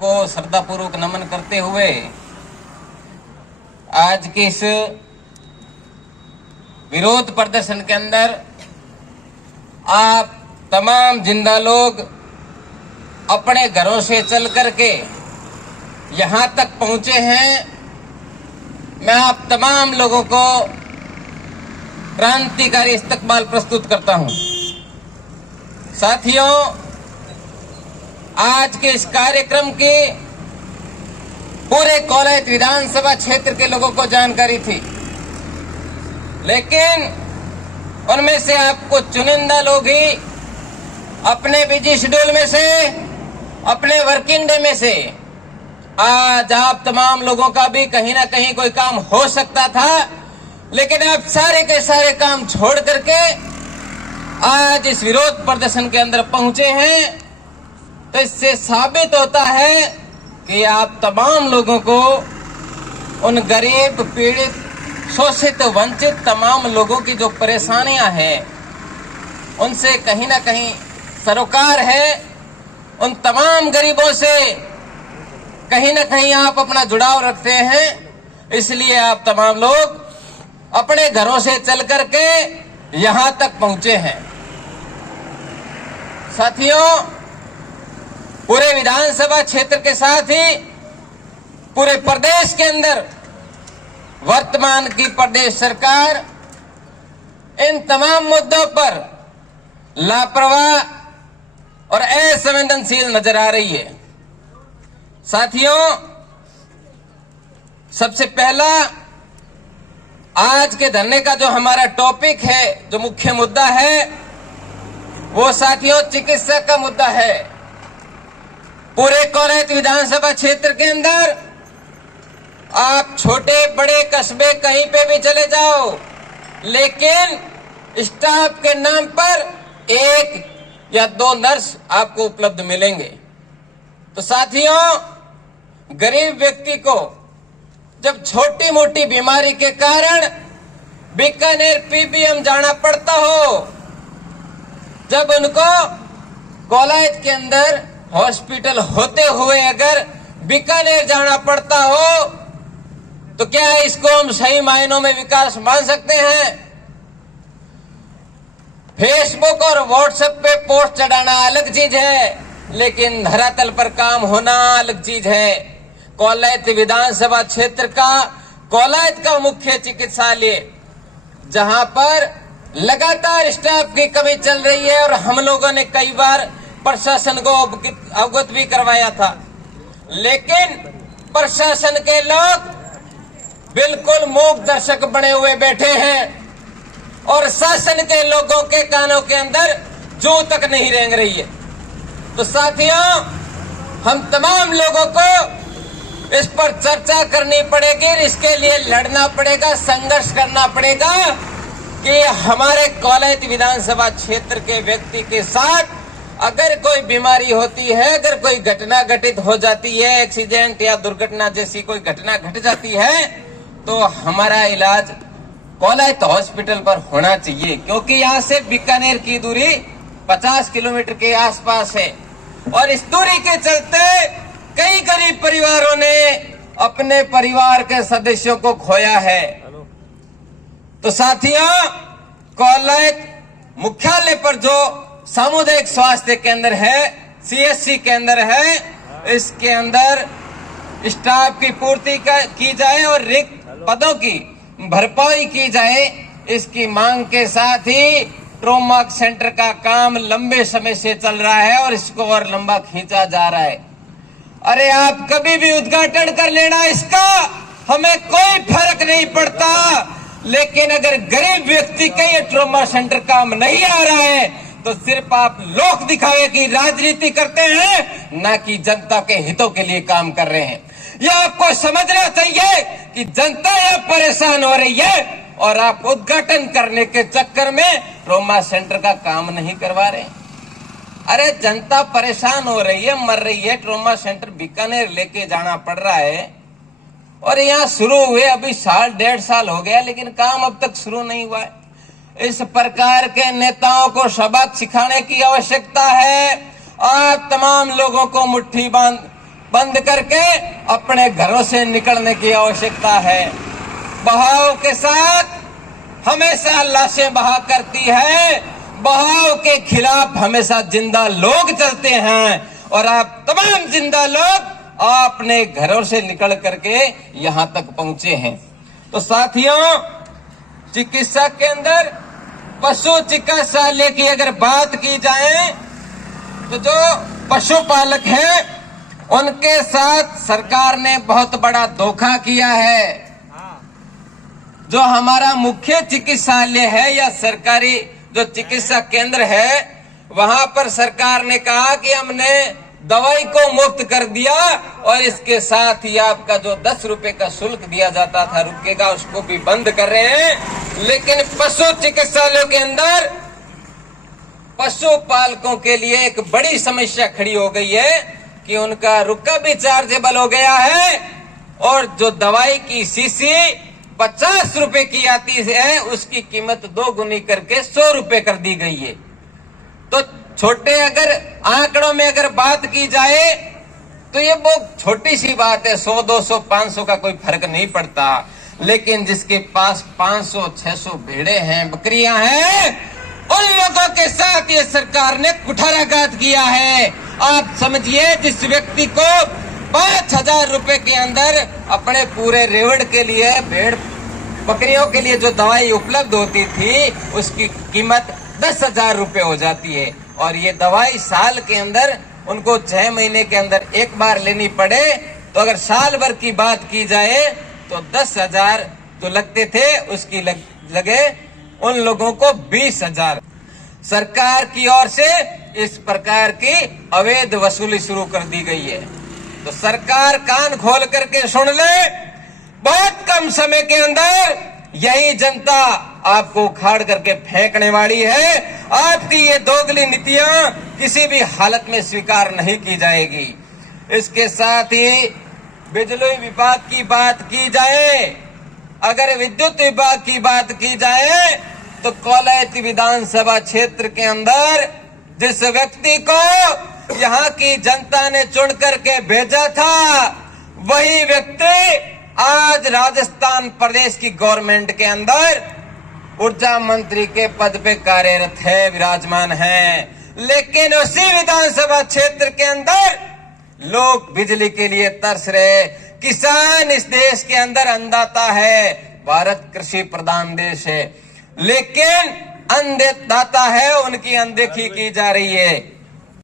को श्रद्धापूर्वक नमन करते हुए आज के इस विरोध प्रदर्शन के अंदर आप तमाम जिंदा लोग अपने घरों से चल करके यहाँ तक पहुंचे हैं। मैं आप तमाम लोगों को क्रांतिकारी इस्तकबाल प्रस्तुत करता हूं। साथियों, आज के इस कार्यक्रम की पूरे कौलाइत विधानसभा क्षेत्र के लोगों को जानकारी थी, लेकिन उनमें से आपको चुनिंदा लोग ही अपने बिजी शेड्यूल में से, अपने वर्किंग डे में से, आज आप तमाम लोगों का भी कहीं ना कहीं कोई काम हो सकता था, लेकिन आप सारे के सारे काम छोड़ करके आज इस विरोध प्रदर्शन के अंदर पहुंचे हैं। तो इससे साबित होता है कि आप तमाम लोगों को, उन गरीब, पीड़ित, शोषित, वंचित तमाम लोगों की जो परेशानियां हैं उनसे कहीं ना कहीं सरोकार है। उन तमाम गरीबों से कहीं ना कहीं आप अपना जुड़ाव रखते हैं, इसलिए आप तमाम लोग अपने घरों से चल करके यहां तक पहुंचे हैं। साथियों, पूरे विधानसभा क्षेत्र के साथ ही पूरे प्रदेश के अंदर वर्तमान की प्रदेश सरकार इन तमाम मुद्दों पर लापरवाह और असंवेदनशील नजर आ रही है। साथियों, सबसे पहला आज के धरने का जो हमारा टॉपिक है, जो मुख्य मुद्दा है, वो साथियों चिकित्सा का मुद्दा है। पूरे कौलाइत विधानसभा क्षेत्र के अंदर आप छोटे बड़े कस्बे कहीं पे भी चले जाओ, लेकिन स्टाफ के नाम पर 1 या 2 नर्स आपको उपलब्ध मिलेंगे। तो साथियों, गरीब व्यक्ति को जब छोटी मोटी बीमारी के कारण बीकानेर पीबीएम जाना पड़ता हो, जब उनको कौलाइत के अंदर हॉस्पिटल होते हुए अगर बीकानेर जाना पड़ता हो, तो क्या इसको हम सही मायनों में विकास मान सकते हैं? फेसबुक और व्हाट्सएप पे पोस्ट चढ़ाना अलग चीज है, लेकिन धरातल पर काम होना अलग चीज है। कौलाइत विधानसभा क्षेत्र का, कौलाइत का मुख्य चिकित्सालय, जहां पर लगातार स्टाफ की कमी चल रही है और हम लोगों ने कई बार प्रशासन को अवगत भी करवाया था, लेकिन प्रशासन के लोग बिल्कुल मूक दर्शक बने हुए बैठे हैं और शासन के लोगों के कानों के अंदर जू तक नहीं रेंग रही है। तो साथियों, हम तमाम लोगों को इस पर चर्चा करनी पड़ेगी, इसके लिए लड़ना पड़ेगा, संघर्ष करना पड़ेगा कि हमारे कौलाइत विधानसभा क्षेत्र के व्यक्ति के साथ अगर कोई बीमारी होती है, अगर कोई घटना घटित हो जाती है, एक्सीडेंट या दुर्घटना जैसी कोई घटना घट जाती है, तो हमारा इलाज कौलाइत हॉस्पिटल पर होना चाहिए, क्योंकि यहाँ से बीकानेर की दूरी 50 किलोमीटर के आसपास है और इस दूरी के चलते कई गरीब परिवारों ने अपने परिवार के सदस्यों को खोया है। तो साथियों, कौलाइत मुख्यालय पर जो सामुदायिक स्वास्थ्य केंद्र है, सीएससी केंद्र है, इसके अंदर स्टाफ की पूर्ति की जाए और रिक्त पदों की भरपाई की जाए, इसकी मांग के साथ ही ट्रॉमा सेंटर का काम लंबे समय से चल रहा है और इसको और लंबा खींचा जा रहा है। अरे आप कभी भी उद्घाटन कर लेना इसका, हमें कोई फर्क नहीं पड़ता, लेकिन अगर गरीब व्यक्ति का ये ट्रॉमा सेंटर काम नहीं आ रहा है तो सिर्फ आप लोक दिखावे की राजनीति करते हैं, ना कि जनता के हितों के लिए काम कर रहे हैं। यह आपको समझना चाहिए कि जनता यह परेशान हो रही है और आप उद्घाटन करने के चक्कर में ट्रॉमा सेंटर का काम नहीं करवा रहे। अरे जनता परेशान हो रही है, मर रही है, ट्रॉमा सेंटर बीकानेर लेके जाना पड़ रहा है और यहाँ शुरू हुए अभी 1.5 साल हो गया, लेकिन काम अब तक शुरू नहीं हुआ है। इस प्रकार के नेताओं को सबक सिखाने की आवश्यकता है। आप तमाम लोगों को मुट्ठी बांध बंद करके अपने घरों से निकलने की आवश्यकता है। बहाव के साथ हमेशा लाशें बहा करती है, बहाव के खिलाफ हमेशा जिंदा लोग चलते हैं, और आप तमाम जिंदा लोग अपने घरों से निकल करके यहां तक पहुंचे हैं। तो साथियों, चिकित्सा के अंदर पशु चिकित्सालय की अगर बात की जाए तो जो पशुपालक हैं उनके साथ सरकार ने बहुत बड़ा धोखा किया है। जो हमारा मुख्य चिकित्सालय है या सरकारी जो चिकित्सा केंद्र है, वहां पर सरकार ने कहा कि हमने दवाई को मुफ्त कर दिया और इसके साथ ही आपका जो 10 रुपए का शुल्क दिया जाता था रुकेगा, उसको भी बंद कर रहे हैं। लेकिन पशु चिकित्सालयों के अंदर पशुपालकों के लिए एक बड़ी समस्या खड़ी हो गई है कि उनका रुका भी चार्जेबल हो गया है, और जो दवाई की शीशी 50 रुपए की आती है उसकी कीमत 2 गुनी करके 100 रुपए कर दी गई है। तो छोटे अगर आंकड़ों में अगर बात की जाए तो ये बहुत छोटी सी बात है, 100, 200, 500 का कोई फर्क नहीं पड़ता। लेकिन जिसके पास 500, 600 भेड़े हैं, बकरियां हैं, उन लोगों के साथ ये सरकार ने कुठाराघात किया है। आप समझिए, जिस व्यक्ति को 5000 रुपए के अंदर अपने पूरे रेवड़ के लिए, भेड़ बकरियों के लिए जो दवाई उपलब्ध होती थी उसकी कीमत 10,000 रुपए हो जाती है, और ये दवाई साल के अंदर उनको 6 महीने के अंदर एक बार लेनी पड़े तो अगर साल भर की बात की जाए तो 10,000 जो लगते थे उसकी लगे उन लोगों को 20,000। सरकार की ओर से इस प्रकार की अवैध वसूली शुरू कर दी गई है। तो सरकार कान खोल करके सुन ले, बहुत कम समय के अंदर यही जनता आपको उखाड़ करके फेंकने वाली है। आपकी ये दोगली नीतियां किसी भी हालत में स्वीकार नहीं की जाएगी। इसके साथ ही बिजली विभाग की बात की जाए, अगर विद्युत विभाग की बात की जाए तो कौलायत विधानसभा क्षेत्र के अंदर जिस व्यक्ति को यहाँ की जनता ने चुन करके भेजा था, वही व्यक्ति आज राजस्थान प्रदेश की गवर्नमेंट के अंदर ऊर्जा मंत्री के पद पे कार्यरत है, विराजमान है। लेकिन उसी विधानसभा क्षेत्र के अंदर लोग बिजली के लिए तरस रहे। किसान इस देश के अंदर अन्नदाता है, भारत कृषि प्रधान देश है, लेकिन अन्नदाता है उनकी अनदेखी की जा रही है।